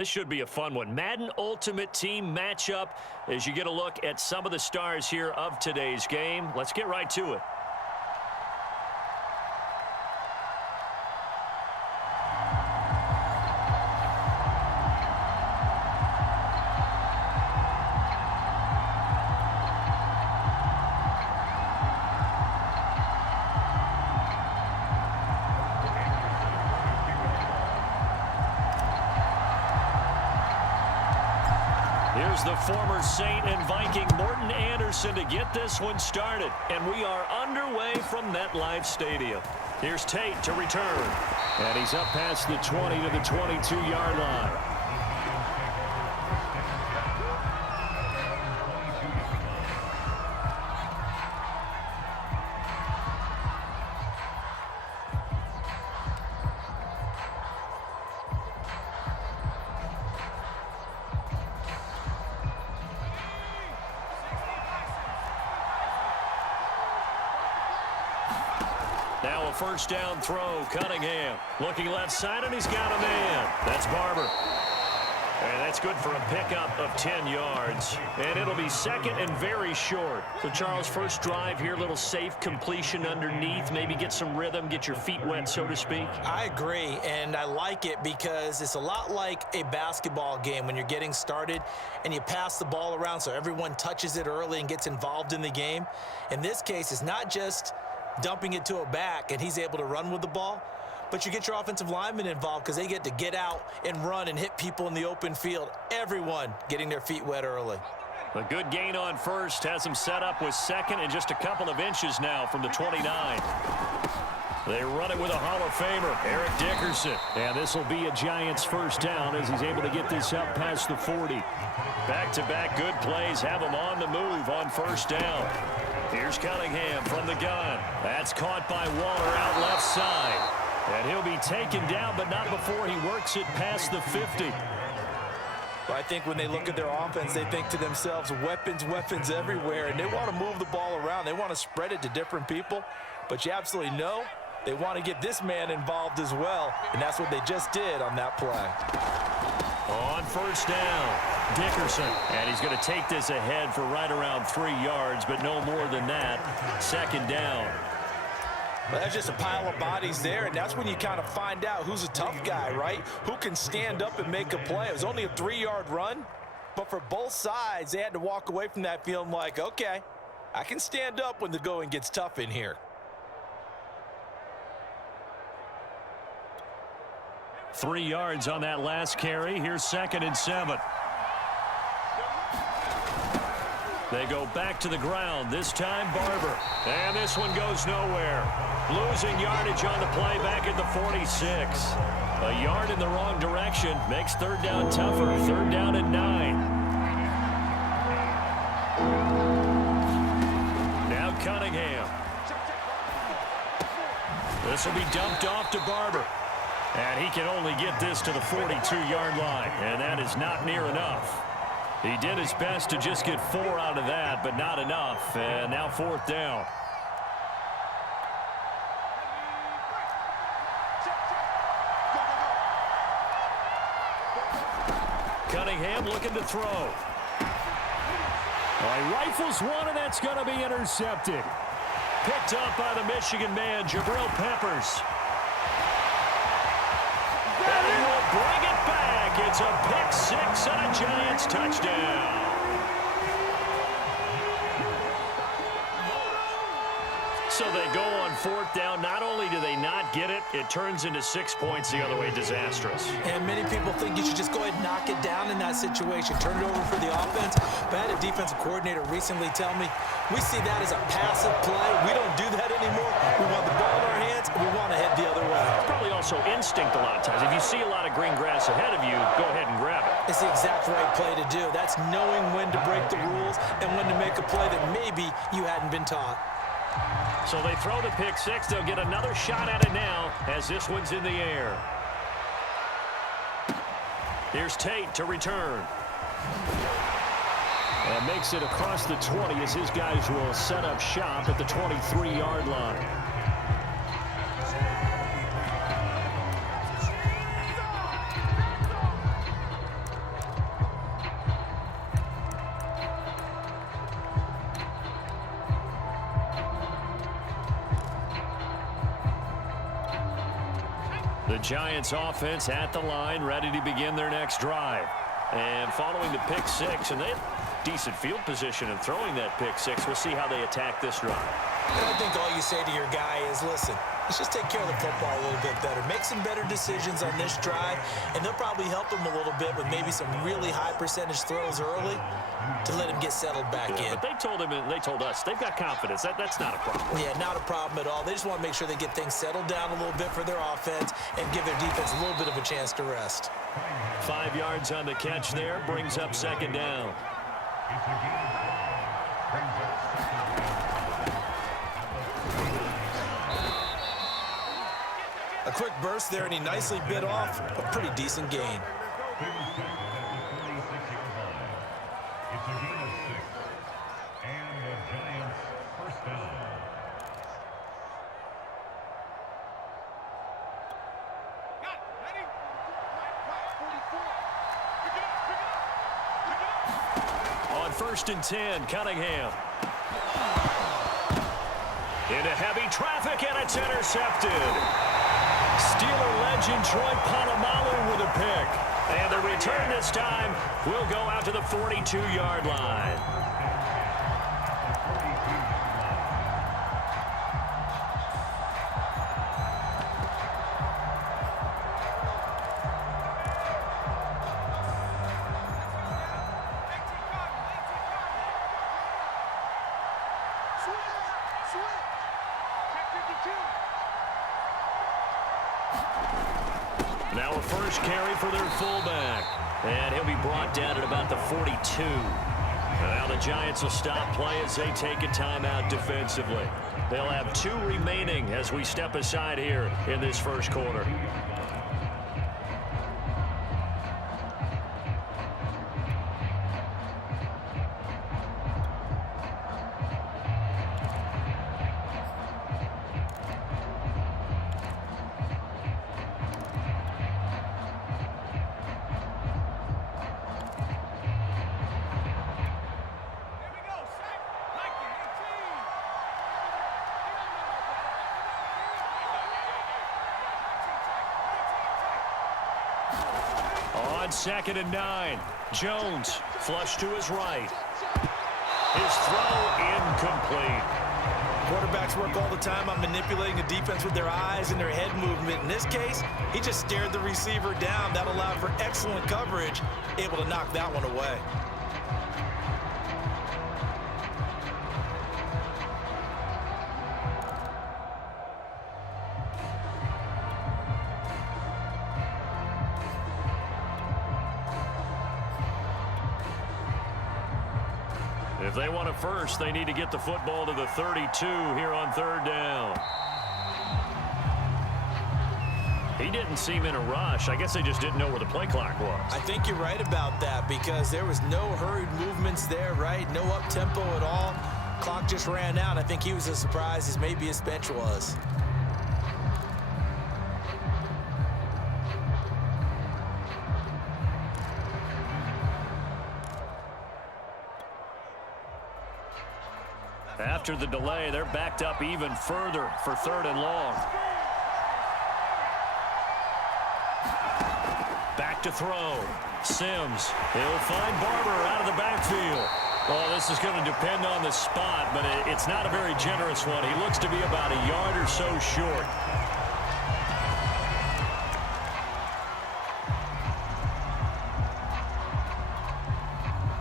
This should be a fun one. Madden Ultimate Team matchup as you get a look at some of the stars here of today's game. Let's get right to it. Here's the former Saint and Viking Morton Anderson to get this one started. And we are underway from MetLife Stadium. Here's Tate to return. And he's up past the 20 to the 22-yard line. Now a first down throw, Cunningham. Looking left side, and he's got a man. That's Barber. And that's good for a pickup of 10 yards. And it'll be second and very short. So, Charles, first drive here, little safe completion underneath. Maybe get some rhythm, get your feet wet, so to speak. I agree, and I like it because it's a lot like a basketball game when you're getting started and you pass the ball around so everyone touches it early and gets involved in the game. In this case, it's not just dumping it to a back and he's able to run with the ball, but you get your offensive linemen involved because they get to get out and run and hit people in the open field. Everyone getting their feet wet early. A good gain on first has him set up with second and just a couple of inches now from the 29. They run it with a Hall of Famer, Eric Dickerson. And this will be a Giants first down as he's able to get this up past the 40. Back-to-back good plays have him on the move on first down. Here's Cunningham from the gun. That's caught by Waller out left side. And he'll be taken down, but not before he works it past the 50. Well, I think when they look at their offense, they think to themselves, weapons, weapons everywhere. And they want to move the ball around. They want to spread it to different people. But you absolutely know they want to get this man involved as well. And that's what they just did on that play. On first down, Dickerson. And he's going to take this ahead for right around 3 yards, but no more than that. Second down. Well, that's just a pile of bodies there, and that's when you kind of find out who's a tough guy, right? Who can stand up and make a play. It was only a 3-yard run, but for both sides, they had to walk away from that feeling like, okay, I can stand up when the going gets tough in here. 3 yards on that last carry. Here's 2nd and 7. They go back to the ground. This time, Barber. And this one goes nowhere. Losing yardage on the play back at the 46. A yard in the wrong direction makes third down tougher. Third down and 9. Now Cunningham. This will be dumped off to Barber. And he can only get this to the 42-yard line. And that is not near enough. He did his best to just get 4 out of that, but not enough. And now 4th down. Cunningham looking to throw. He rifles one, and that's going to be intercepted. Picked up by the Michigan man, Jabril Peppers. And he will bring it back. It's a pick 6 and a Giants touchdown. So they go on 4th down. Not only do they not get it, it turns into 6 points the other way. Disastrous. And many people think you should just go ahead and knock it down in that situation. Turn it over for the offense. But I had a defensive coordinator recently tell me, we see that as a passive play. We don't do that anymore. We want the ball in our hands, and we want to head the other way. It's probably also instinct a lot of times. If you see a lot of green grass ahead of you, go ahead and grab it. It's the exact right play to do. That's knowing when to break the rules and when to make a play that maybe you hadn't been taught. So they throw the pick 6. They'll get another shot at it now as this one's in the air. Here's Tate to return. And makes it across the 20 as his guys will set up shop at the 23-yard line. The Giants offense at the line, ready to begin their next drive. And following the pick six, and they have decent field position in throwing that pick six. We'll see how they attack this drive. And I think all you say to your guy is, listen, let's just take care of the football a little bit better. Make some better decisions on this drive, and they'll probably help him a little bit with maybe some really high percentage throws early to let him get settled back in. But they told him, and they told us, they've got confidence. That's not a problem. Yeah, not a problem at all. They just want to make sure they get things settled down a little bit for their offense and give their defense a little bit of a chance to rest. 5 yards on the catch there, brings up second down. A quick burst there, and he nicely bit off a pretty decent gain. It's a gain of 6, and the Giants first down. On 1st and 10, Cunningham. Into heavy traffic, and it's intercepted. Steeler legend Troy Polamalu with a pick. And the return this time will go out to the 42-yard line. Now a first carry for their fullback. And he'll be brought down at about the 42. Now the Giants will stop play as they take a timeout defensively. They'll have 2 remaining as we step aside here in this first quarter. On 2nd and 9, Jones flush to his right. His throw incomplete. Quarterbacks work all the time on manipulating the defense with their eyes and their head movement. In this case, he just stared the receiver down. That allowed for excellent coverage, able to knock that one away. If they want a first, they need to get the football to the 32 here on 3rd down. He didn't seem in a rush. I guess they just didn't know where the play clock was. I think you're right about that because there was no hurried movements there, right? No up-tempo at all. Clock just ran out. I think he was as surprised as maybe his bench was. After the delay, they're backed up even further for 3rd and long. Back to throw. Sims. He'll find Barber out of the backfield. Well, this is going to depend on the spot, but it's not a very generous one. He looks to be about a yard or so short.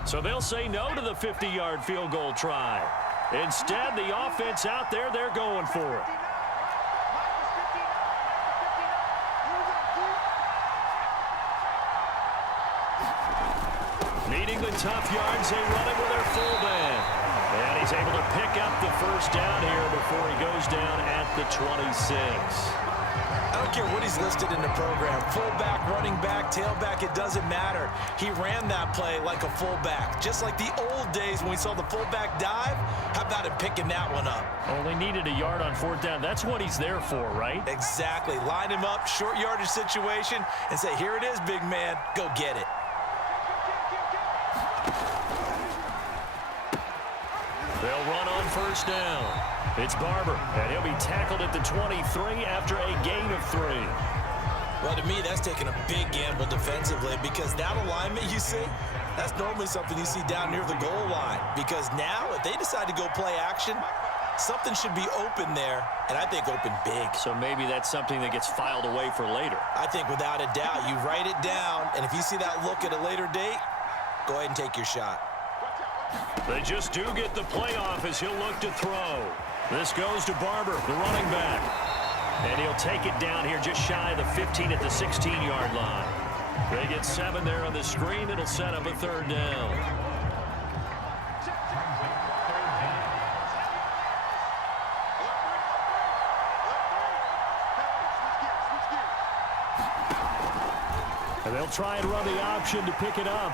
So they'll say no to the 50-yard field goal try. Instead, the offense out there, they're going for it. Needing the tough yards, they run it with their fullback. And he's able to pick up the first down here before he goes down at the 26. I don't care what he's listed in the program. Fullback, running back, tailback, it doesn't matter. He ran that play like a fullback. Just like the old days when we saw the fullback dive. How about him picking that one up? Only needed a yard on 4th down. That's what he's there for, right? Exactly. Line him up, short yardage situation, and say, here it is, big man. Go get it. They'll run on 1st down. It's Barber, and he'll be tackled at the 23 after a gain of 3. Well, to me, that's taking a big gamble defensively because that alignment you see, that's normally something you see down near the goal line. Because now, if they decide to go play action, something should be open there, and I think open big. So maybe that's something that gets filed away for later. I think without a doubt, you write it down, and if you see that look at a later date, go ahead and take your shot. They just do get the playoff as he'll look to throw. This goes to Barber, the running back. And he'll take it down here just shy of the 15 at the 16-yard line. They get 7 there on the screen. It'll set up a 3rd down. And they'll try and run the option to pick it up.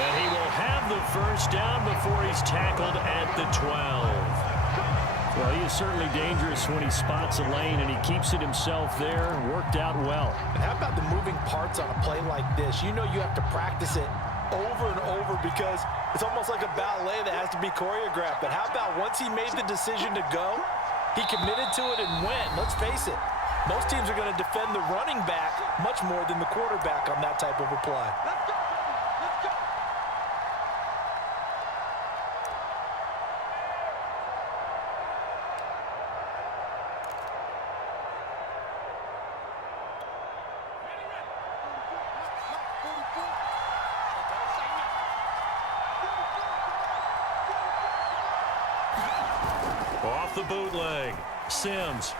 And he will have the 1st down before he's tackled at the 12. Well, he is certainly dangerous when he spots a lane, and he keeps it himself there. Worked out well. And how about the moving parts on a play like this? You know you have to practice it over and over because it's almost like a ballet that has to be choreographed. But how about once he made the decision to go, he committed to it and went. Let's face it, most teams are going to defend the running back much more than the quarterback on that type of a play. Off the bootleg, Sims.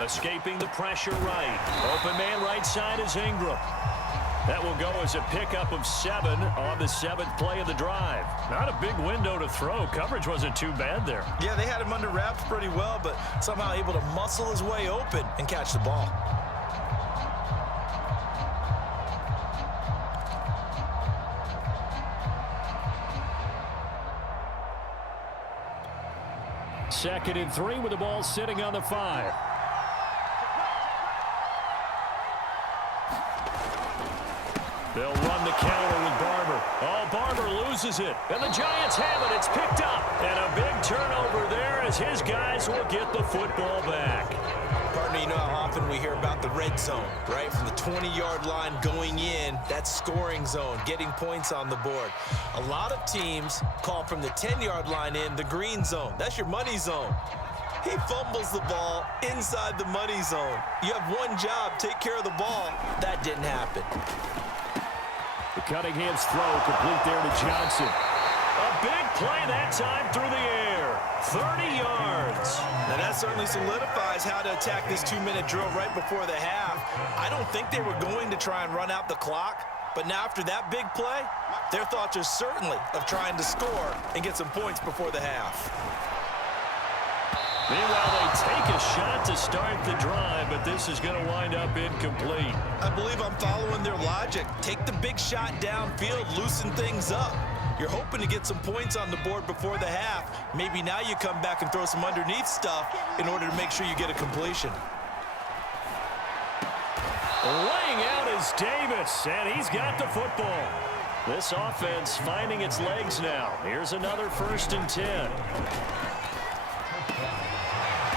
Escaping the pressure right. Open man right side is Ingram. That will go as a pickup of 7 on the 7th play of the drive. Not a big window to throw. Coverage wasn't too bad there. Yeah, they had him under wraps pretty well, but somehow able to muscle his way open and catch the ball. Second and 3 with the ball sitting on the 5. They'll run the counter with Barber. Oh, Barber loses it. And the Giants have it. It's picked up. And a big turnover there as his guys will get the football back. Partner, you know how often we hear about the red zone, right? From the 20-yard line going in, that's scoring zone, getting points on the board. A lot of teams call from the 10-yard line in the green zone. That's your money zone. He fumbles the ball inside the money zone. You have one job, take care of the ball. That didn't happen. The Cunningham's throw complete there to Johnson. A big play that time through the air. 30 yards. Now that certainly solidifies how to attack this 2-minute drill right before the half. I don't think they were going to try and run out the clock, but now after that big play, their thoughts are certainly of trying to score and get some points before the half. Meanwhile, they take a shot to start the drive, but this is going to wind up incomplete. I believe I'm following their logic. Take the big shot downfield, loosen things up. You're hoping to get some points on the board before the half. Maybe now you come back and throw some underneath stuff in order to make sure you get a completion. Laying out is Davis, and he's got the football. This offense finding its legs now. Here's another 1st and 10.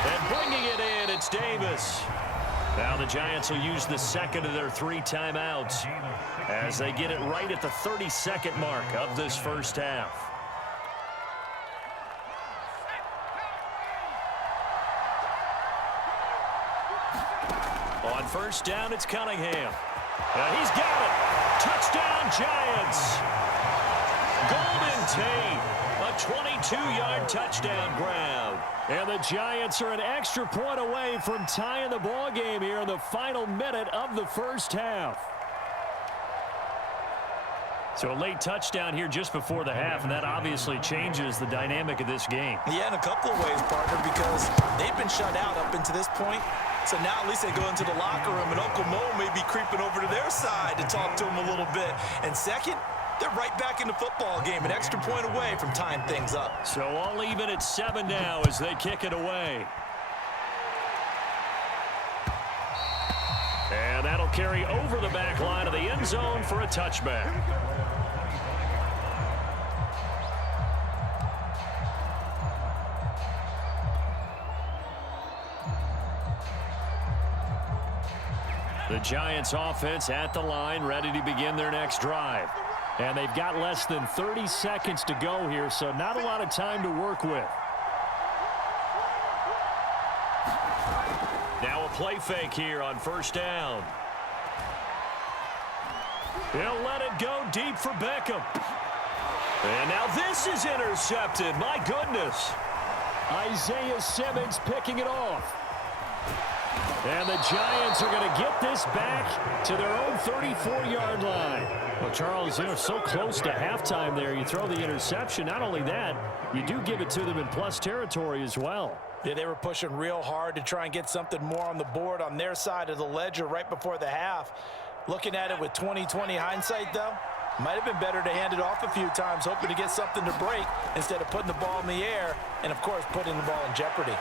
And bringing it in, it's Davis. Now the Giants will use the 2nd of their 3 timeouts as they get it right at the 32nd mark of this 1st half. On 1st down, it's Cunningham. And he's got it. Touchdown, Giants. Golden Tate, a 22-yard touchdown grab. And the Giants are an extra point away from tying the ball game here in the final minute of the 1st half. So a late touchdown here just before the half, and that obviously changes the dynamic of this game. Yeah, in a couple of ways, partner, because they've been shut out up until this point. So now at least they go into the locker room, and Uncle Mo may be creeping over to their side to talk to him a little bit. And second, they're right back in the football game, an extra point away from tying things up. So all even at 7 now as they kick it away. And that'll carry over the back line of the end zone for a touchback. Giants offense at the line, ready to begin their next drive. And they've got less than 30 seconds to go here, so not a lot of time to work with. Now a play fake here on first down. He'll let it go deep for Beckham. And now this is intercepted. My goodness. Isaiah Simmons picking it off. And the Giants are going to get this back to their own 34-yard line. Well, Charles, they're so close to halftime there. You throw the interception. Not only that, you do give it to them in plus territory as well. Yeah, they were pushing real hard to try and get something more on the board on their side of the ledger right before the half. Looking at it with 20/20 hindsight, though, might have been better to hand it off a few times, hoping to get something to break instead of putting the ball in the air and, of course, putting the ball in jeopardy.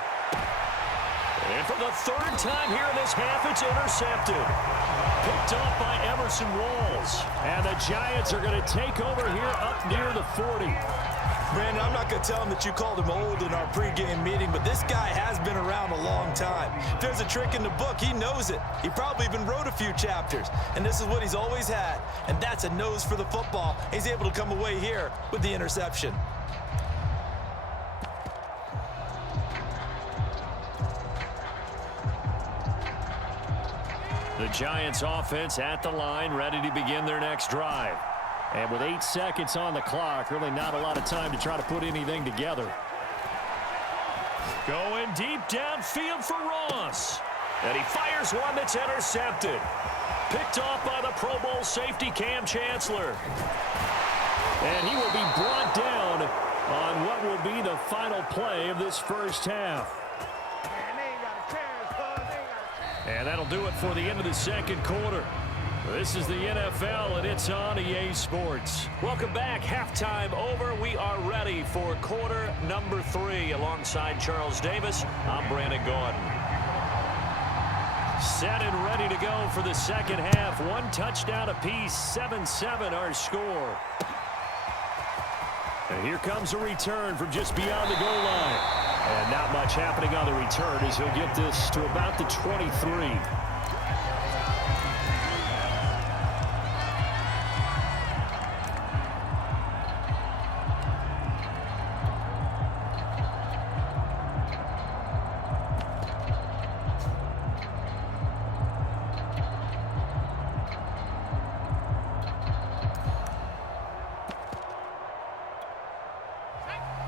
And for the third time here in this half, it's intercepted. Picked off by Emerson Walls. And the Giants are going to take over here up near the 40. Brandon, I'm not going to tell him that you called him old in our pregame meeting, but this guy has been around a long time. If there's a trick in the book, he knows it. He probably even wrote a few chapters. And this is what he's always had. And that's a nose for the football. He's able to come away here with the interception. The Giants offense at the line, ready to begin their next drive. And with 8 seconds on the clock, really not a lot of time to try to put anything together. Going deep downfield for Ross. And he fires one that's intercepted. Picked off by the Pro Bowl safety Cam Chancellor. And he will be brought down on what will be the final play of this first half. And that'll do it for the end of the second quarter. This is the NFL, and it's on EA Sports. Welcome back. Halftime over. We are ready for quarter number 3. Alongside Charles Davis, I'm Brandon Gordon. Set and ready to go for the second half. One touchdown apiece, 7-7 our score. And here comes a return from just beyond the goal line. And not much happening on the return as he'll get this to about the 23.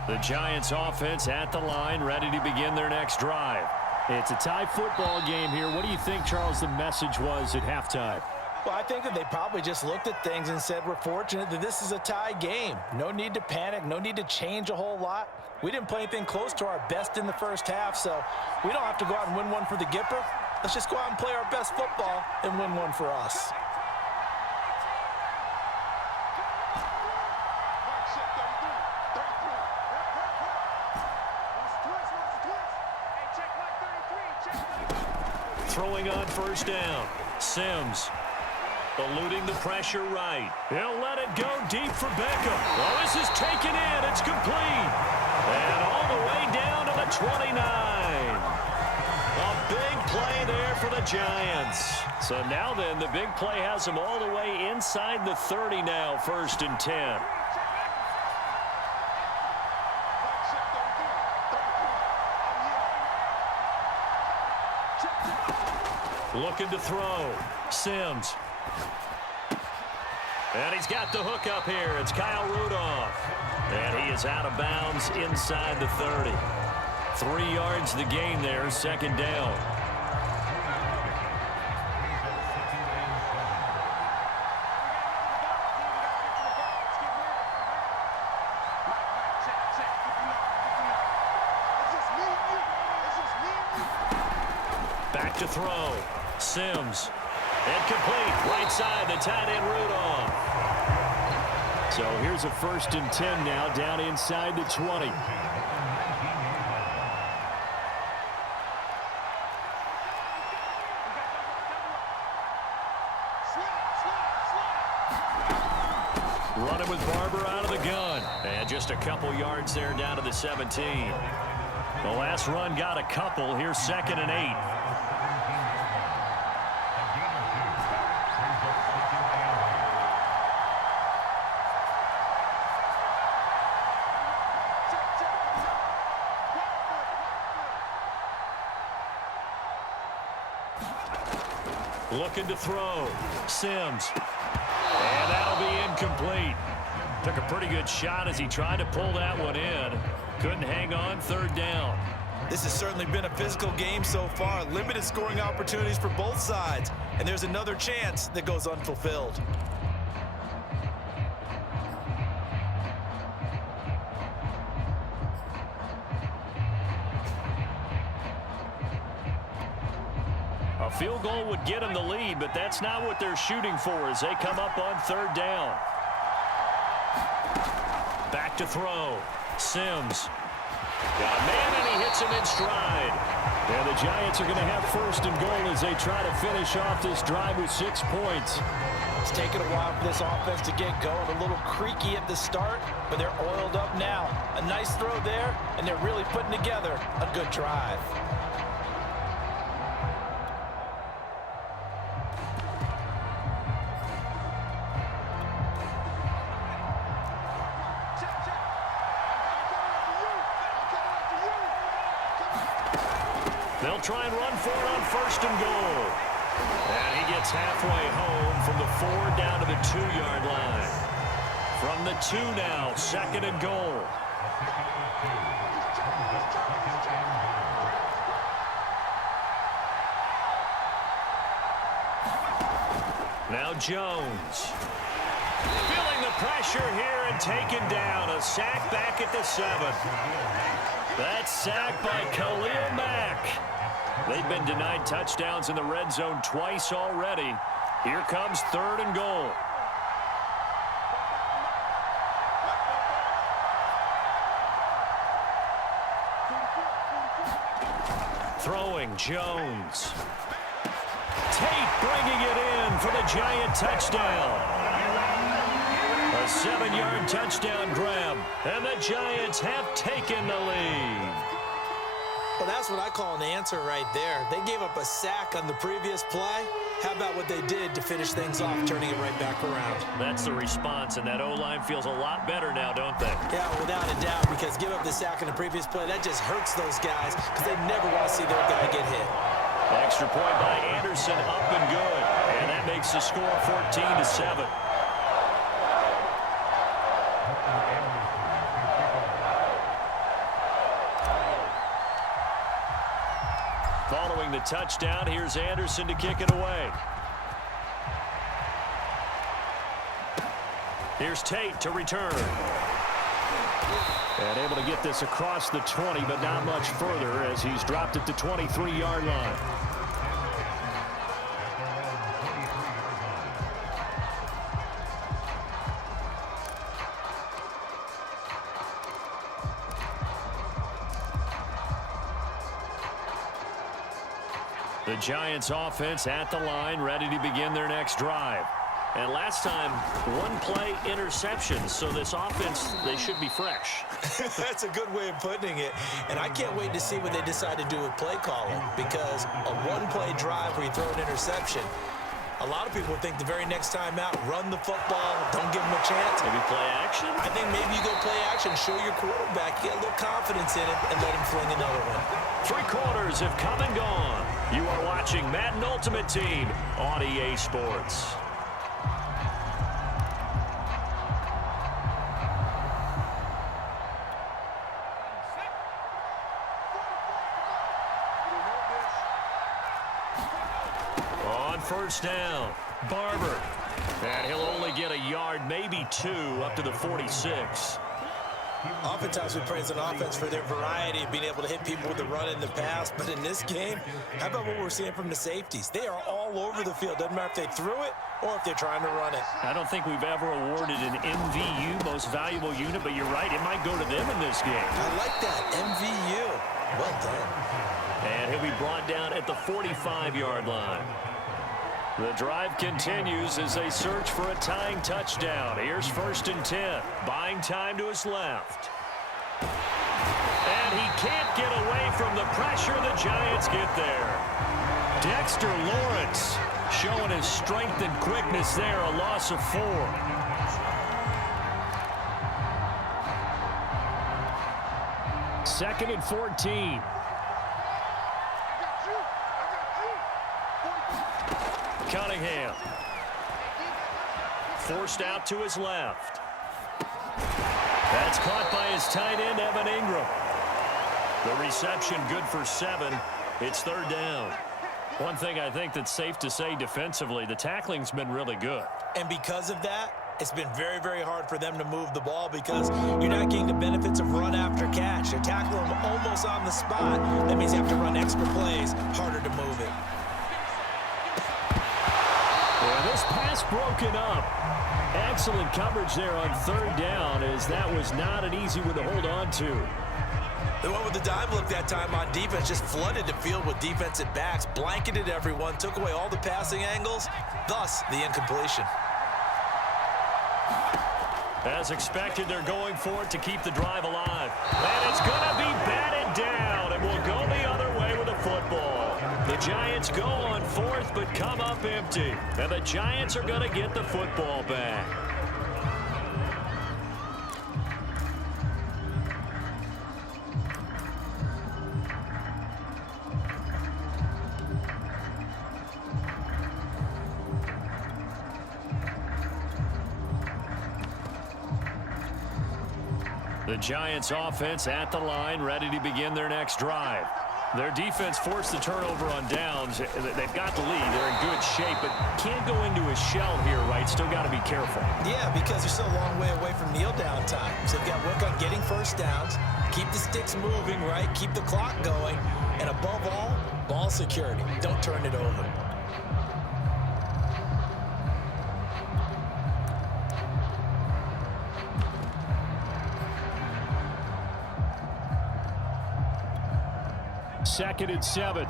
The Giants offense at the line, ready to begin their next drive. It's a tie football game here. What do you think, Charles, the message was at halftime? Well, I think that they probably just looked at things and said, we're fortunate that this is a tie game. No need to panic, no need to change a whole lot. We didn't play anything close to our best in the first half, so we don't have to go out and win one for the Gipper. Let's just go out and play our best football and win one for us. Throwing on first down. Sims eluding the pressure right. He'll let it go deep for Beckham. Oh, this is taken in. It's complete. And all the way down to the 29. A big play there for the Giants. So now then, the big play has them all the way inside the 30 now, 1st and 10. Looking to throw. Sims. And he's got the hook up here. It's Kyle Rudolph. And he is out of bounds inside the 30. 3 yards the gain there, second down. Back to throw. Sims. Incomplete. Right side, the tight end Rudolph. So here's a 1st and 10 now, down inside the 20. Running with Barber out of the gun. And just a couple yards there down to the 17. The last run got a couple. Here's 2nd and 8. Looking to throw. Sims. And that'll be incomplete. Took a pretty good shot as he tried to pull that one in. Couldn't hang on. Third down. This has certainly been a physical game so far. Limited scoring opportunities for both sides. And there's another chance that goes unfulfilled. A field goal would get them the lead, but that's not what they're shooting for as they come up on third down. Back to throw. Sims. Got a man, and he hits him in stride. And the Giants are going to have first and goal as they try to finish off this drive with 6 points. It's taken a while for this offense to get going. A little creaky at the start, but they're oiled up now. A nice throw there, and they're really putting together a good drive. They'll try and run for it on first and goal. And he gets halfway home from the 4 down to the 2-yard line. From the 2 now, second and goal. Now Jones. Feeling the pressure here and taken down. A sack back at the 7. That's sacked by Khalil Mack. They've been denied touchdowns in the red zone twice already. Here comes third and goal. Throwing Jones. Tate bringing it in for the Giant touchdown. A 7-yard touchdown grab, and the Giants have taken the lead. Well, that's what I call an answer right there. They gave up a sack on the previous play. How about what they did to finish things off, turning it right back around? That's the response, and that O-line feels a lot better now, don't they? Yeah, without a doubt, because give up the sack on the previous play, that just hurts those guys because they never want to see their guy get hit. Extra point by Anderson, up and good. And that makes the score 14-7. Following the touchdown, here's Anderson to kick it away. Here's Tate to return. And able to get this across the 20, but not much further as he's dropped at the 23-yard line. The Giants offense at the line, ready to begin their next drive. And last time, one-play interception, so this offense, they should be fresh. That's a good way of putting it. And I can't wait to see what they decide to do with play calling, because a one-play drive where you throw an interception, a lot of people think the very next time out, run the football, don't give them a chance. Maybe play action? I think maybe you go play action, show your quarterback, you get a little confidence in it, and let him fling another one. 3 quarters have come and gone. You are watching Madden Ultimate Team on EA Sports. On first down, Barber. And he'll only get a yard, maybe 2, up to the 46. Oftentimes we praise an offense for their variety of being able to hit people with the run and the pass, but in this game, how about what we're seeing from the safeties? They are all over the field. Doesn't matter if they threw it or if they're trying to run it. I don't think we've ever awarded an MVU, most valuable unit, but you're right, it might go to them in this game. I like that, MVU. Well done. And he'll be brought down at the 45-yard line. The drive continues as they search for a tying touchdown. Here's first and 10. Buying time to his left. And he can't get away from the pressure. The Giants get there. Dexter Lawrence showing his strength and quickness there. A loss of 4. Second and 14. Cunningham. Forced out to his left. That's caught by his tight end, Evan Ingram. The reception good for 7. It's third down. One thing I think that's safe to say defensively, the tackling's been really good. And because of that, it's been very, very hard for them to move the ball because you're not getting the benefits of run after catch. You tackle them almost on the spot. That means you have to run extra plays, harder to move it. Yeah, this pass broken up. Excellent coverage there on third down, as that was not an easy one to hold on to. They went with the dive look that time on defense, just flooded the field with defensive backs, blanketed everyone, took away all the passing angles, thus the incompletion. As expected, they're going for it to keep the drive alive. And it's going to be batted down, and we'll go the other way with the football. The Giants go on 4th, but come up empty. And the Giants are going to get the football back. The Giants offense at the line, ready to begin their next drive. Their defense forced the turnover on downs. They've got the lead. They're in good shape, but can't go into a shell here, right? Still got to be careful. Yeah, because they're still a long way away from kneel down time. So they've got to work on getting first downs, keep the sticks moving, right? Keep the clock going. And above all, ball security. Don't turn it over. Second and 7.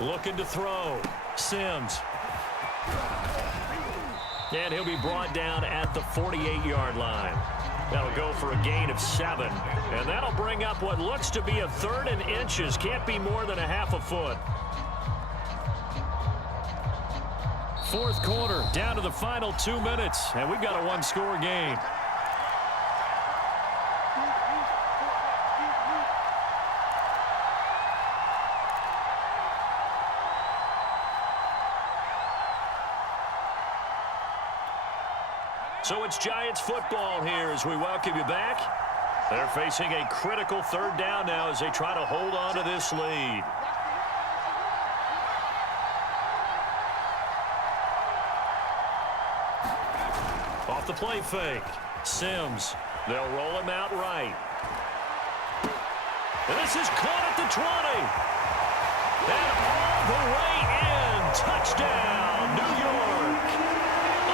Looking to throw. Sims. And he'll be brought down at the 48-yard line. That'll go for a gain of 7. And that'll bring up what looks to be a 3rd and inches. Can't be more than a half a foot. 4th quarter, down to the final 2 minutes. And we've got a one-score game. So it's Giants football here as we welcome you back. They're facing a critical 3rd down now as they try to hold on to this lead. Off the play fake. Sims. They'll roll him out right. And this is caught at the 20. And all the way in. Touchdown, New York.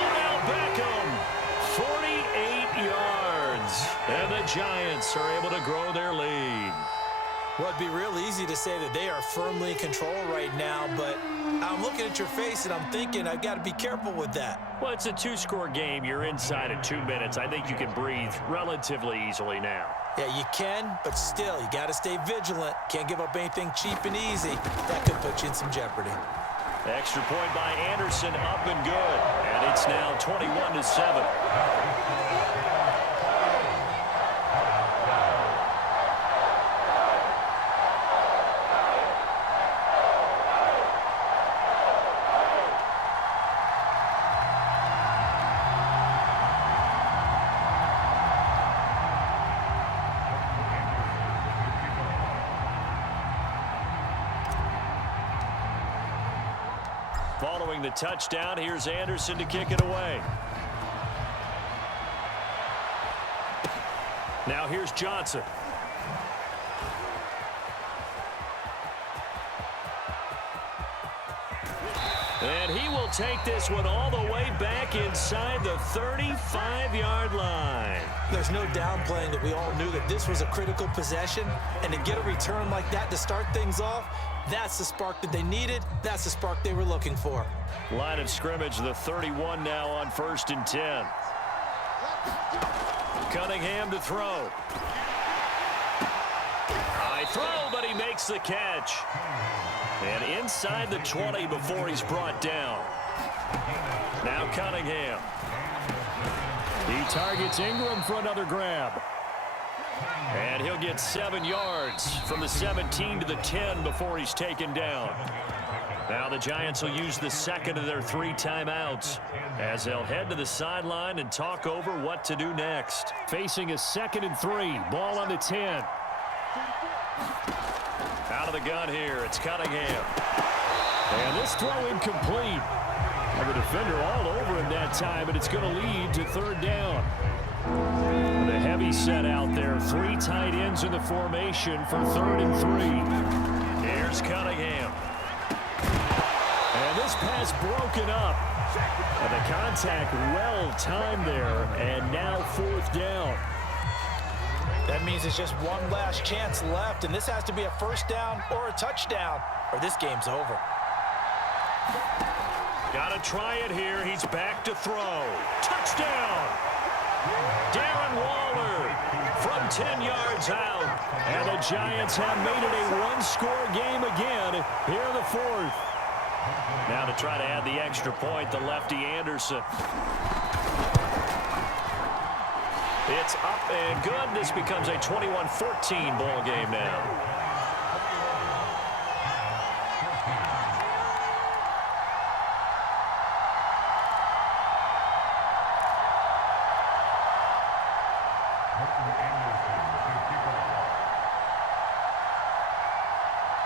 Odell Beckham. 48 yards. And the Giants are able to grow their lead. Well, it'd be real easy to say that they are firmly in control right now, but I'm looking at your face and I'm thinking I've got to be careful with that. Well, it's a 2-score game. You're inside of 2 minutes. I think you can breathe relatively easily now. Yeah, you can, but still, you got to stay vigilant. Can't give up anything cheap and easy. That could put you in some jeopardy. Extra point by Anderson, up and good. And it's now 21-7. Following the touchdown, here's Anderson to kick it away. Now here's Johnson. And he will take this one all the way back inside the 35-yard line. There's no downplaying that we all knew that this was a critical possession, and to get a return like that to start things off, that's the spark that they needed. That's the spark they were looking for. Line of scrimmage, the 31 now on 1st and 10. High throw, but he makes the catch. And inside the 20 before he's brought down. Now Cunningham. He targets Ingram for another grab. And he'll get 7 yards from the 17 to the 10 before he's taken down. Now the Giants will use the second of their 3 timeouts as they'll head to the sideline and talk over what to do next. Facing a 2nd and 3. Ball on the 10. Out of the gun here, it's Cunningham. And this throw incomplete. And the defender all over him that time, and it's going to lead to 3rd down. The heavy set out there. 3 tight ends in the formation for 3rd and 3. Here's Cunningham. And this pass broken up. And the contact well timed there, and now 4th down. That means it's just one last chance left, and this has to be a 1st down or a touchdown, or this game's over. Got to try it here. He's back to throw. Touchdown! Darren Waller from 10 yards out. And the Giants have made it a 1-score game again here in the 4th. Now to try to add the extra point, the lefty Anderson. It's up and good. This becomes a 21-14 ball game now.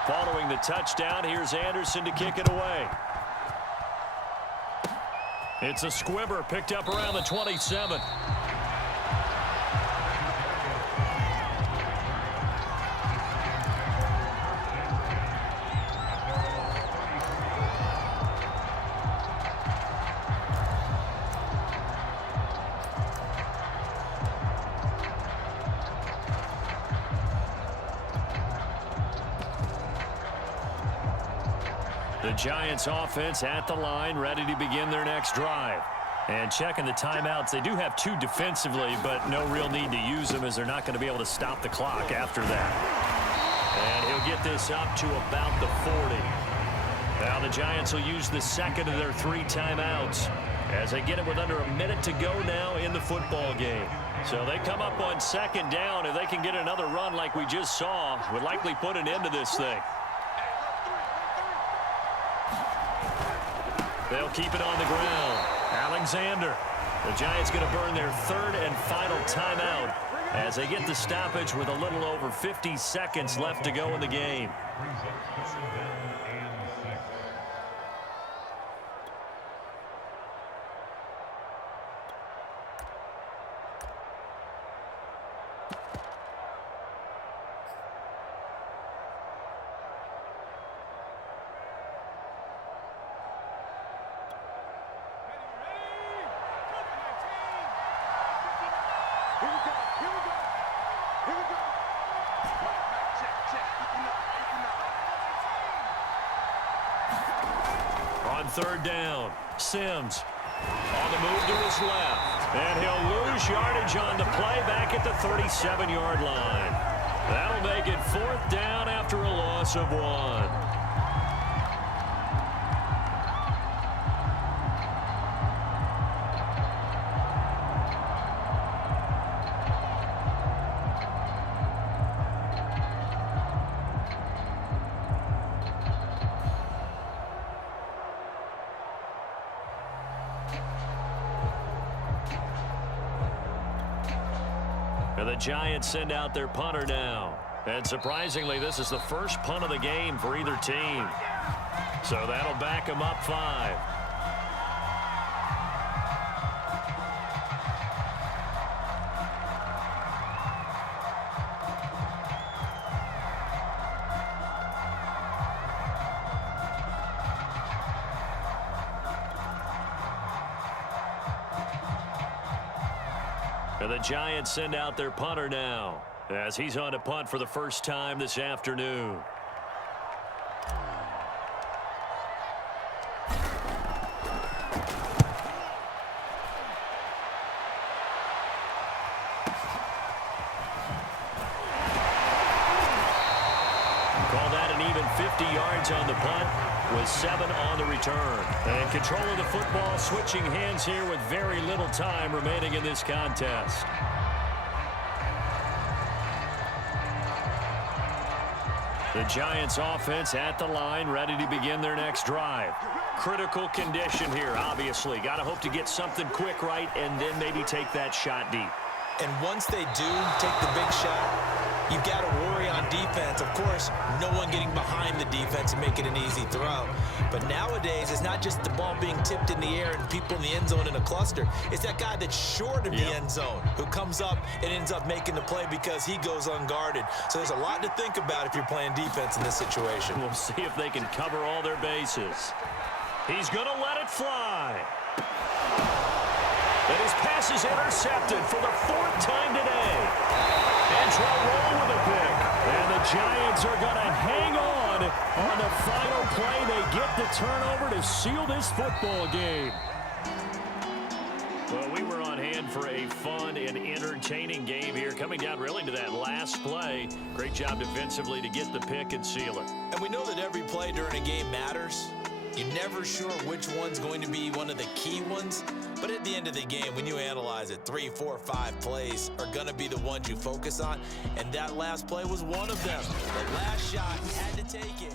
Following the touchdown, here's Anderson to kick it away. It's a squibber picked up around the 27. The Giants offense at the line, ready to begin their next drive. And checking the timeouts, they do have 2 defensively, but no real need to use them as they're not going to be able to stop the clock after that. And he'll get this up to about the 40. Now the Giants will use the second of their 3 timeouts as they get it with under a minute to go now in the football game. So they come up on 2nd down. If they can get another run like we just saw, would likely put an end to this thing. They'll keep it on the ground. Alexander. The Giants going to burn their 3rd and final timeout as they get the stoppage with a little over 50 seconds left to go in the game. On 3rd down, Sims on the move to his left. And he'll lose yardage on the play back at the 37-yard line. That'll make it 4th down after a loss of 1. The Giants send out their punter now. And surprisingly, this is the first punt of the game for either team. So that'll back them up 5. And the Giants send out their punter now as he's on to punt for the first time this afternoon. with 7 on the return. And control of the football switching hands here with very little time remaining in this contest. The Giants offense at the line, ready to begin their next drive. Critical condition here, obviously. Got to hope to get something quick right and then maybe take that shot deep. And once they do take the big shot, you've got to worry on defense. Of course, no one getting behind the defense and make it an easy throw. But nowadays, it's not just the ball being tipped in the air and people in the end zone in a cluster. It's that guy that's short of the end zone who comes up and ends up making the play because he goes unguarded. So there's a lot to think about if you're playing defense in this situation. We'll see if they can cover all their bases. He's going to let it fly. And his pass is intercepted for the 4th time today. And roll with a pick. And the Giants are going to hang on the final play. They get the turnover to seal this football game. Well, we were on hand for a fun and entertaining game here. Coming down really to that last play. Great job defensively to get the pick and seal it. And we know that every play during a game matters. You're never sure which one's going to be one of the key ones. But at the end of the game, when you analyze it, 3, 4, 5 plays are going to be the ones you focus on. And that last play was one of them. The last shot, had to take it.